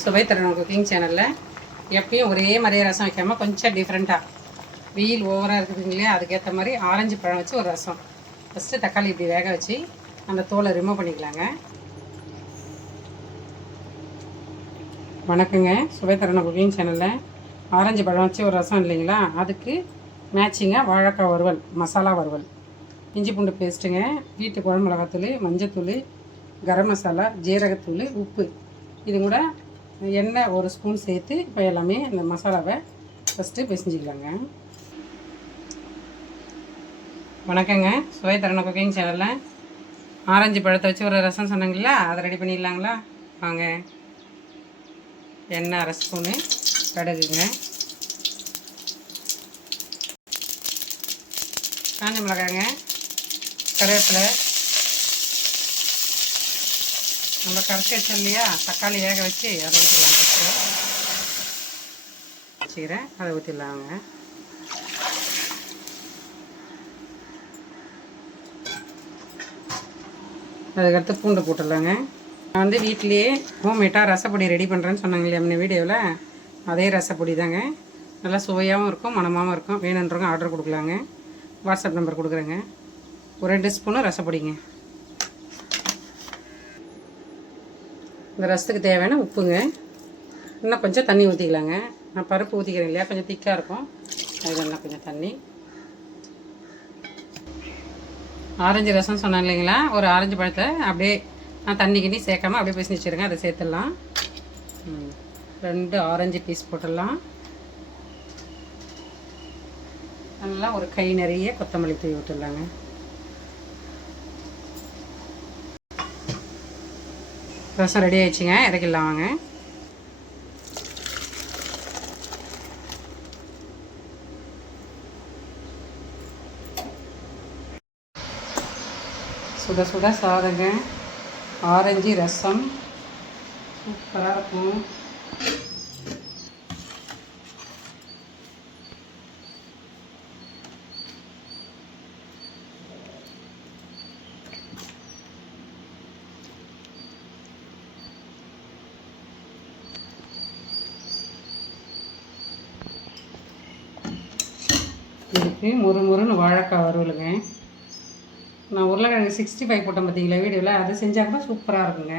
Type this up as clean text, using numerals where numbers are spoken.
சுவை தரணும் குக்கிங் சேனலில் எப்பயும் ஒரே மாதிரியே ரசம் வைக்காமல் கொஞ்சம் டிஃப்ரெண்ட்டாக வெயில் ஓவராக இருக்குதுங்க இல்லையா, அதுக்கேற்ற மாதிரி ஆரஞ்சு பழம் வச்சு ஒரு ரசம். ஃபஸ்ட்டு தக்காளி இப்படி வேக வச்சு அந்த தோலை ரிமூவ் பண்ணிக்கலாங்க. வணக்கங்க, சுவை தரணும் குக்கிங் சேனலில் ஆரஞ்சு பழம் வச்சு ஒரு ரசம் இல்லைங்களா, அதுக்கு மேட்சிங்காக வாழைக்காய் வறுவல், மசாலா வறுவல், இஞ்சி பூண்டு பேஸ்ட்டுங்க, வீட்டு குழம்பு மிளகாத்தூள், மஞ்சத்தூள், கரம் மசாலா, ஜீரகத்தூள், உப்பு, இது கூட எண்ணெய் ஒரு ஸ்பூன் சேர்த்து இப்போ எல்லாமே இந்த மசாலாவை ஃபஸ்ட்டு பிசைஞ்சிக்கலாங்க. வணக்கங்க, சுவை தரணும் குக்கிங் சேனலில் ஆரஞ்சு பழத்தை வச்சு ஒரு ரசம் சொன்னாங்களா, அதை ரெடி பண்ணிடலாங்களா வாங்க. எண்ணெய் அரை ஸ்பூனு, கடுகுங்க, காஞ்ச மிளகாங்க, கருவேப்பிலை, நம்ம கரைச்சி வச்சோம் இல்லையா தக்காளி வேக வச்சு அதை ஊற்றிடலாம். வச்சுக்கிறேன், அதை ஊற்றிடலாங்க. அதுக்கடுத்து பூண்டு போட்டுடலாங்க. நான் வந்து வீட்டிலையே ஹோம்மேட்டாக ரசப்பொடி ரெடி பண்ணுறேன்னு சொன்னாங்க இல்லையா முன்ன வீடியோவில், அதே ரசப்பொடி தாங்க. நல்லா சுவையாகவும் இருக்கும், மணமாகவும் இருக்கும். வேணுன்றவங்க ஆர்டர் கொடுக்கலாங்க. வாட்ஸ்அப் நம்பர் கொடுக்குறேங்க. ஒரு 2 ஸ்பூனு ரசப்பொடிங்க. இந்த ரசத்துக்கு தேவையான உப்புங்க, இன்னும் கொஞ்சம் தண்ணி ஊற்றிக்கலாங்க. நான் பருப்பு ஊற்றிக்கிறேன் இல்லையா, கொஞ்சம் திக்காக இருக்கும், அது இன்னும் கொஞ்சம் தண்ணி. ஆரஞ்சு ரசம் சொன்னேன் இல்லைங்களா, ஒரு ஆரஞ்சு பழத்தை அப்படியே நான் தண்ணி கிண்ணி சேர்க்காமல் அப்படியே பிசைஞ்சு வச்சுருங்க. அதை சேர்த்துடலாம். 2 ஆரஞ்சு பீஸ் போட்டுடலாம். நல்லா ஒரு கை நிறைய கொத்தமல்லி தூவி விட்டுடலாங்க. ரசம் ரெடி ஆயிடுச்சுங்க, இறக்கிடலாம் வாங்க. சுட சுட சாதங்க, ஆரஞ்சு ரசம் சூப்பராக இருக்கும். இதுக்கு முறுமுறுன்னு வாழைக்காய் வறுவலுங்க. நான் உருளைக்கிழங்கு 65 போட்டேன் பார்த்தீங்களா வீடியோவில், அது செஞ்சால் கூட சூப்பராக இருக்குங்க.